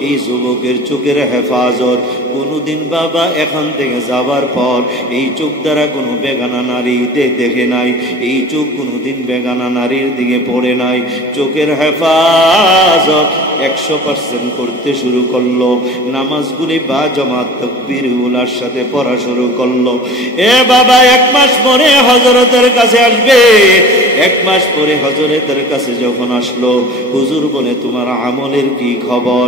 এই যুবকের চোখের হেফাজত। কোনোদিন বাবা এখান থেকে যাবার পর এই চোখ দ্বারা কোনো বেগানা নারী দেখে নাই, এই চোখ কোনোদিন বেগানা নারীর দিকে পড়ে নাই। চোখের হেফাজত 100% করতে শুরু করলো। নামাজগুলি বা জামাত তাকবীর উলার সাথে পড়া শুরু করলো। এ বাবা 1 মাস পরে হযরতের কাছে আসবে। 1 মাস পরে হযরতের কাছে যখন আসলো, হুজুর বলে তোমার আমলের কি খবর?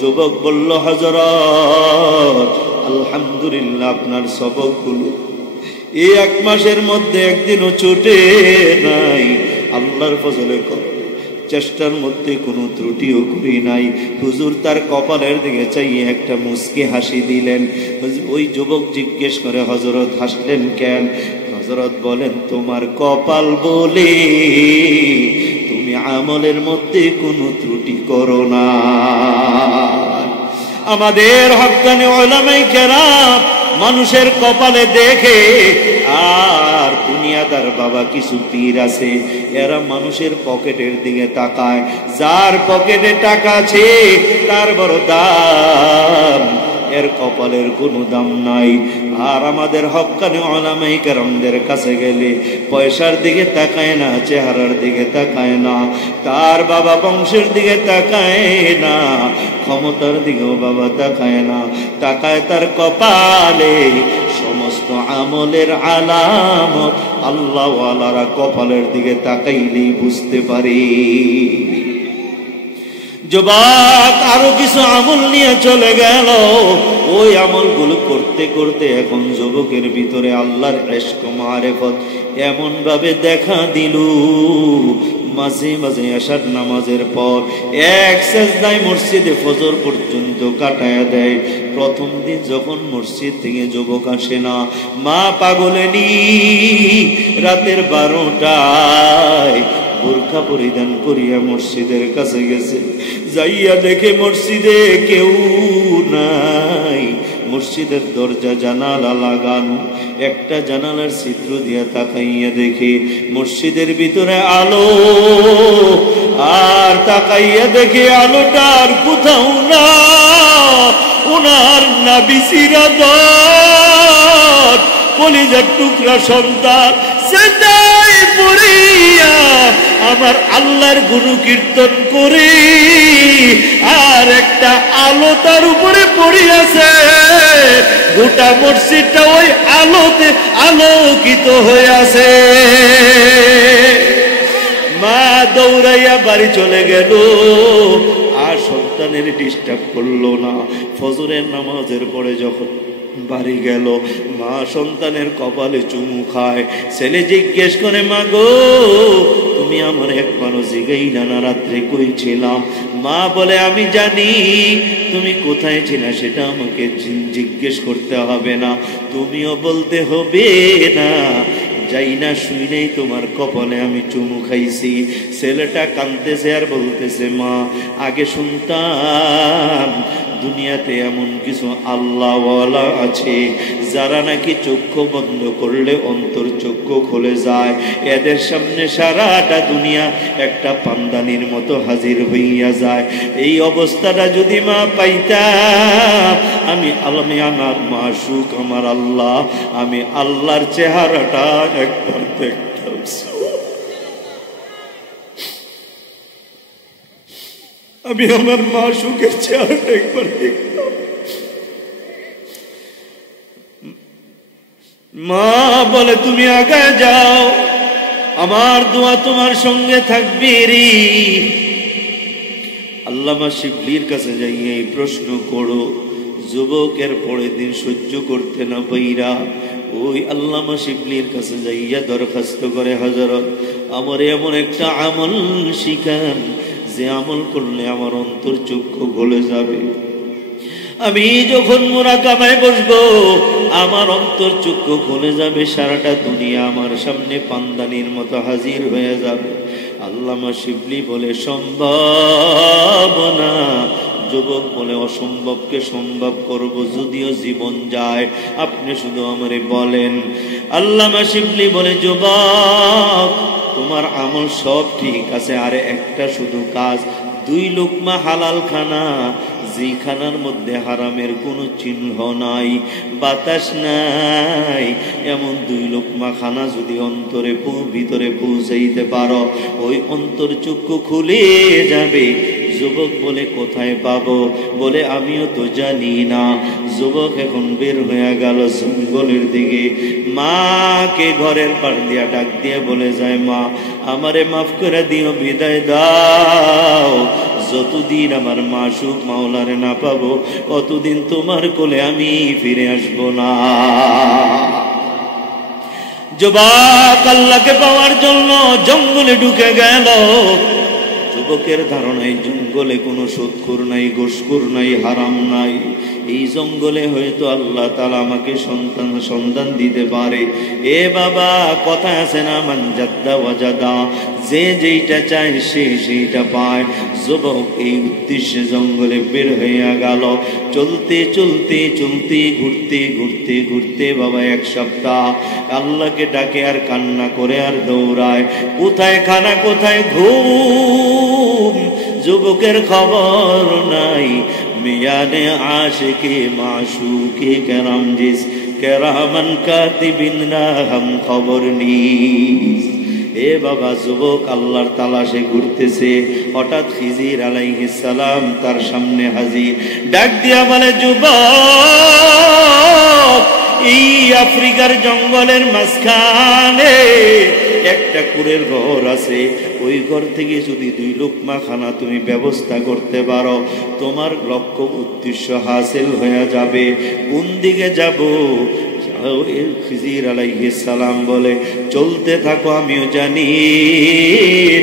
যুবক বলল, হযরত আলহামদুলিল্লাহ, আপনার সবকগুলো এই 1 মাসের মধ্যে একদিনও ছুটে নাই। আল্লাহর ফজলে চেষ্টার মধ্যে কোনো ত্রুটিও করি নাই। হুজুর তার কপালের দিকে চাইয়ে একটা মুচকি হাসি দিলেন। ওই যুবক জিজ্ঞেস করে, হযরত হাসলেন কেন? হযরত বলেন, তোমার কপাল বলে তুমি আমলের মধ্যে কোনো ত্রুটি করো না। আমাদের হক্কানি উলামায়ে কেরাম মানুষের কপালে দেখে, আর দুনিয়াদার বাবা কিছু পীর আছে, এরা মানুষের পকেটের দিকে তাকায়। যার পকেটে টাকা আছে তার বড় দাম, এর কপালের কোনো দাম নাই। আর আমাদের হক্কানি উলামায়ে কেরামদের কাছে গেলে পয়সার দিকে তাকায় না, চেহারার দিকে তাকায় না, তার বাবা বংশের দিকে তাকায় না, ক্ষমতার দিকেও বাবা তাকায় না, তাকায় তার কপালে। সমস্ত আমলের আলামত আল্লাহওয়ালারা কপালের দিকে তাকাইলেই বুঝতে পারি। যুবক আরো কিছু আমল নিয়ে চলে গেল। ওই আমলগুলো করতে করতে এখন যুবকের ভিতরে আল্লাহর ইশক মারেফত এমন ভাবে দেখা দিল, মাঝে মাঝে এশার নামাজের পর 1 সেজদায় মসজিদে ফজর পর্যন্ত কাটায়া দেয়। প্রথম দিন যখন মসজিদ থেকে যুবক আসে না, মা পাগলেনি রাতের 12টায় বোরকা পরিধান করিয়া মসজিদের কাছে গেছে। যাইয়া দেখে মসজিদে কেউ নাই, মসজিদের দরজা জানালা লাগানো। একটা জানালার ছিদ্র দিয়া তাকাইয়া দেখে মসজিদের ভিতরে আলো, আর তাকাইয়া দেখে আলোটার কোথাও না ওনার নাভি সিরাদত কলিজার টুকরা সন্তান, সেটাই পড়িয়া আমার আল্লাহর গুণ কীর্তন করে, আর একটা আলো তার উপরে পড়িয়াছে। গোটা মসজিদটা ওই আলোতে আলোকিত হয়ে আছে। মা দৌড়াইয়া বাড়ি চলে গেল, আর সন্তানের ডিস্টার্ব করলো না। ফজরের নামাজের পরে যখন বাড়ি গেল, মা সন্তানের কপালে চুমু খায়। ছেলে জিজ্ঞেস করে, মা গো তুমি আমার একবারও জিগাই না রাত্রে কই ছিলাম? মা বলে, আমি জানি তুমি কোথায় ছিলে, সেটা আমাকে জিজ্ঞেস করতে হবে না, তুমিও বলতে হবে না। যাই না শুই নেই তোমার কপালে আমি চুমু খাইছি। ছেলেটা কাঁদতেছে আর বলতেছে, মা আগে শুনতাম দুনিয়াতে এমন কিছু আল্লাহওয়ালা আছে যারা নাকি চক্ষু বন্ধ করলে অন্তর চক্ষু খুলে যায়। এদের সামনে সারাটা দুনিয়া একটা পান্দানির মতো হাজির হইয়া যায়। এই অবস্থাটা যদি মা পাইতাম, আমি আমার মাসুক আমার আল্লাহ, আমি আল্লাহর চেহারাটা একবার দেখতাম। আমি আমার মাসুকের চেহারাটা একবার দেখতাম। মা বলে, তুমি আগায় যাও, আমার দোয়া তোমার সঙ্গে থাকবে রে। আল্লামা শিবলির কাছে যাইয়ে এই প্রশ্ন করো। যুবকের পরের দিন সহ্য করতে না পাইরা ওই আল্লামা শিবলির কাছে যাইয়া দরখাস্ত করে, হযরত আমার এমন একটা আমল শিখান যে আমল করলে আমার অন্তর চক্ষু গলে যাবে। আমি যখন মুরাকাবায় বসবো আমার অন্তর চক্ষু খুলে যাবে, সারাটা দুনিয়া আমার সামনে পান্দানির মতো হাজির হয়ে যাবে। আল্লামা শিবলি বলে, সম্ভব না, যুবক বলে অসম্ভবকে সম্ভব করব, যদিও জীবন যায়, আপনি শুধু আমারে বলেন। আল্লামা শিবলি বলে, যুবক তোমার আমল সব ঠিক আছে, আরে একটা শুধু কাজ, 2 লোকমা হালাল খানা, যে খানার মধ্যে হারামের কোনো চিহ্ন নাই, বাতাস নাই, এমন 2 লোকমা খানা যদি অন্তরে ভিতরে পৌঁছাইতে পারো, ওই অন্তর চক্ষু খুলে যাবে। যুবক বলে, কোথায় পাবো? বলে, আমিও তো জানি না। যুবক এখন বের হয়ে গেল জঙ্গলের দিকে, মাকে ঘরের পার দিয়া ডাক দিয়ে বলে যায়, মা আমারে মাফ করে দিও, বিদায় দাও, যতদিন আমার মাসুক মাওলারে না পাবো অতদিন তোমার কোলে আমি ফিরে আসবো না। যুবক আল্লাহকে পাওয়ার জন্য জঙ্গলে ঢুকে গেল। যুবকের ধারণায় জঙ্গলে কোনো সুদখোর নাই, ঘুষখোর নাই, হারাম নাই। এই জঙ্গলে হয়তো আল্লাহ তাআলা আমাকে সন্তান দিতে পারে। এ বাবা, কথা আছে না, মান জাদ্দা ওয়াজাদা, যে যেইটা চায় সে সেইটা পায়। যুবক এই উদ্দেশ্যে জঙ্গলে বের হইয়া গেল। চলতে চলতে চলতে ঘুরতে ঘুরতে ঘুরতে বাবা 1 সপ্তাহ আল্লাহকে ডাকে আর কান্না করে আর দৌড়ায়। কোথায় খানা, কোথায় ঘুম, যুবকের খবর নাই। মিয়ানে আশিকে মাশুকে কেরাম জিস কেরামান কাতিবিন না হাম খবর নিস। এ বাবা, যুবক আল্লাহর তালাশে ঘুরতেছে, হঠাৎ খিজির আলাইহিস সালাম তার সামনে হাজির। ডাক দিয়া বলে, যুবক এই আফ্রিকার জঙ্গলের মাঝখানে একটা কুড়ের ঘর আছে, ওই ঘর থেকে যদি 2 লোকমা খানা তুমি ব্যবস্থা করতে পারো, তোমার লক্ষ্য উদ্দেশ্য হাসিল হয়ে যাবে। কোন দিকে যাব? খিজির আলাইহিস সালাম বলে, চলতে থাকো, আমিও জানি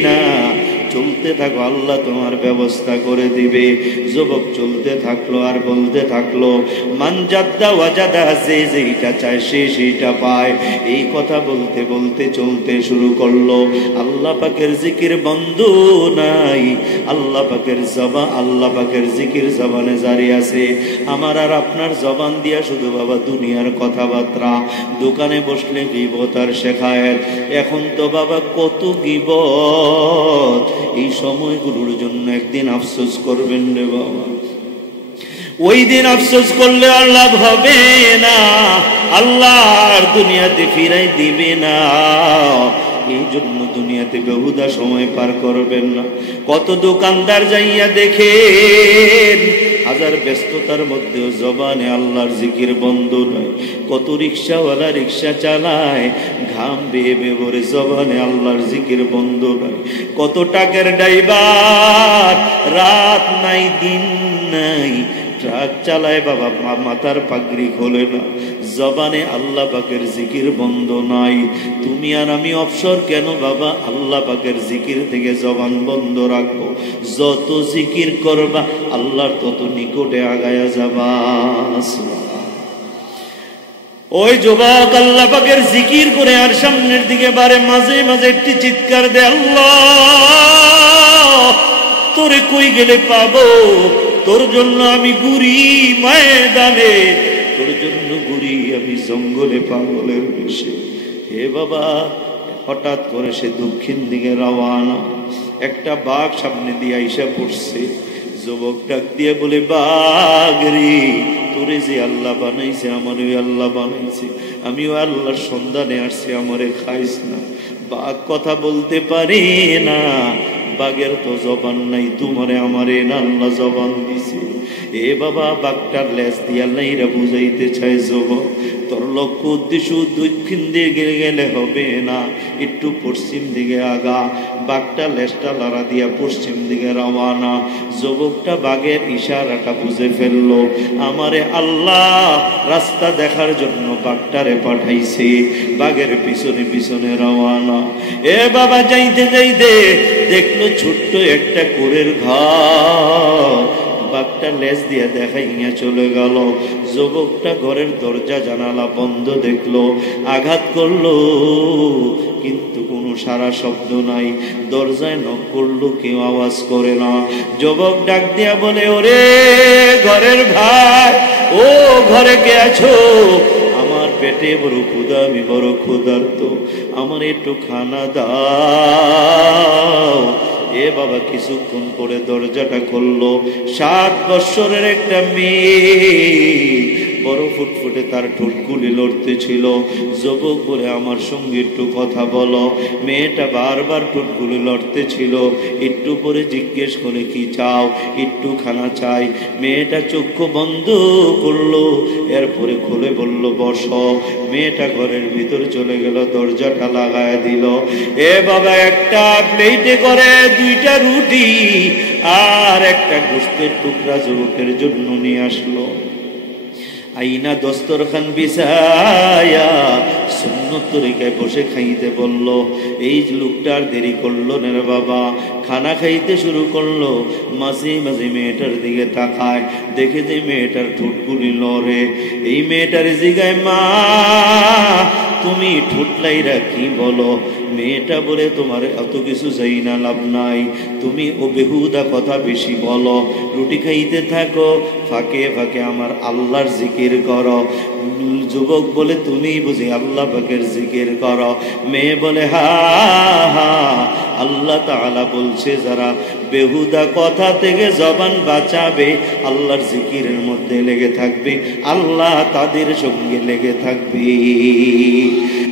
না, চলতে থাকো, আল্লাহ তোমার ব্যবস্থা করে দিবে। যুবক চলতে থাকলো আর বলতে থাকলো, মান জাদ্দা ওয়াজাদা, যে যেইটা চায় সে সেইটা পায়। এই কথা বলতে বলতে চলতে শুরু করলো। আল্লাহ পাকের জিকির বন্ধ নাই, আল্লাহ পাকের জবান, আল্লাহ পাকের জিকির জবানে জারি আছে। আমার আর আপনার জবান দিয়া শুধু বাবা দুনিয়ার কথাবার্তা, দোকানে বসলে গীবত আর শেখায়েত। এখন তো বাবা কত গীবত। এই সময়গুলোর জন্য একদিন আফসোস করবেন রে বাবা, ওই দিন আফসোস করলে আর লাভ হবে না, আল্লাহ আর দুনিয়াতে ফিরাই দিবে না। এই জন্য দুনিয়াতে বেহুদা সময় পার করবেন না। কত দোকানদার যাইয়া দেখেন, হাজার ব্যস্ততার মধ্যেও জবানে আল্লাহর জিকির বন্ধ নয়। কত রিক্সাওয়ালা রিক্সা চালায়, ঘাম বেয়ে বেয়ে ভরে, জবানে আল্লাহর জিকির বন্ধ নয়। কত টাকার ড্রাইভার, রাত নাই দিন নাই, ট্রাক চালায় বাবা, মাথার পাগড়ি খোলে না, জবানে আল্লাহ পাকের জিকির বন্ধ নাই। তুমি আর আমি অবসর কেন বাবা আল্লাহ পাকের জিকির থেকে জবান বন্ধ রাখবো? যত জিকির করবা আল্লাহর তত নিকটে আগায়া যাবা। ওই যুবক আল্লাহ পাকের জিকির করে আর সামনের দিকে বারে, মাঝে মাঝে একটি চিৎকার দে, আল্লাহ তোরে কই গেলে পাবো? তোর জন্য আমি ঘুরি ময়দানে, তোর জন্য ঘুরি আমি জঙ্গলে পাগলের বেশে। হে বাবা, হঠাৎ করে সে দক্ষিণ দিকে রওয়ানা। একটা বাঘ সামনে দিয়ে আইসা পড়ছে। যুবক ডাক দিয়ে বলে, বাঘ রে, তোরে যে আল্লাহ বানাইছে আমারও আল্লাহ বানাইছে, আমিও আল্লাহর সন্ধানে আসছি, আমারে খাইস না। বাঘ কথা বলতে পারে না, বাঘের তো জবান নাই, তোমারে আমারে না আল্লাহ জবান দিছে। এ বাবা, বাঘটার লেজ দিয়ে আল্লাহ এরা বুঝাইতে চায়, যুবক তোর লক্ষ্য উদ্দেশ্য দক্ষিণ দিকে গেলে হবে না, একটু পশ্চিম দিকে আগা। বাঘটা লেজটা লড়া দিয়া পশ্চিম দিকে রওয়ানা। যুবকটা বাঘের ইশারাটা বুঝে ফেললো, আমারে আল্লাহ রাস্তা দেখার জন্য বাঘটারে পাঠাইছে। বাঘের পিছনে পিছনে রওয়ানা। এ বাবা, যাইতে যাইতে দেখলো ছোট্ট একটা কুড়ের ঘর। বাঘটা লেজ দিয়ে দেখাইয়া চলে গেল। যুবকটা ঘরের দরজা জানালা বন্ধ দেখলো, আঘাত করলো, কিন্তু কোনো কোনো সারা শব্দ নাই। দরজায় নক করলো, কেউ আওয়াজ করে না। যুবক ডাক দিয়া বলে, ওরে ঘরের ভাই, ও ঘরে কে আছো? আমার পেটে বড় ক্ষুধা, আমি বড় ক্ষুধার্ত, আমার একটু খানা দাও। এ বাবা কিছুক্ষণ পরে দরজাটা খুললো। 7 বৎসরের একটা মেয়ে, বড় ফুটফুটে, তার ঠোঁটগুলি লড়তেছিল। যুবক বলে, আমার সঙ্গে একটু কথা বলো। মেয়েটা বারবার ঠোঁটগুলি লড়তেছিল। একটু পরে জিজ্ঞেস করে, কি চাও? একটু খানা চাই। মেয়েটা চক্ষু বন্ধ করলো, এরপরে খুলে বলল, বসো। মেয়েটা ঘরের ভিতর চলে গেল, দরজাটা লাগায় দিল। এ বাবা একটা প্লেটে করে 2টা রুটি আর একটা গোশতের টুকরা যুবকের জন্য নিয়ে আসলো। আইনা দস্তরখান বিছায়া সুন্নত তরিকায় বসে খাইতে বলল। এই লোকটা আর দেরি করলো না রে বাবা, খানা খাইতে শুরু করলো। মাঝে মাঝে মেয়েটার দিকে তাকায়, দেখে যে মেয়েটার ঠোঁটগুলি লড়ে। এই মেয়েটার জিগায়, মা তুমি ঠোঁটলাইরা কি বলো? মেয়েটা বলে, তোমার এত কিছু চাই না, লাভ নাই, তুমি ও বেহুদা কথা বেশি বলো। রুটি খাইতে থাকো, ফাঁকে ফাঁকে আমার আল্লাহর জিকির করো। যুবক বলে, তুমি বুঝি আল্লাহ পাকের জিকির করো? মেয়ে বলে, হা হা, আল্লাহ তাআলা বলছে যারা বেহুদা কথা থেকে জবান বাঁচাবে, আল্লাহর জিকিরের মধ্যে লেগে থাকবে, আল্লাহ তাদের সঙ্গে লেগে থাকবে।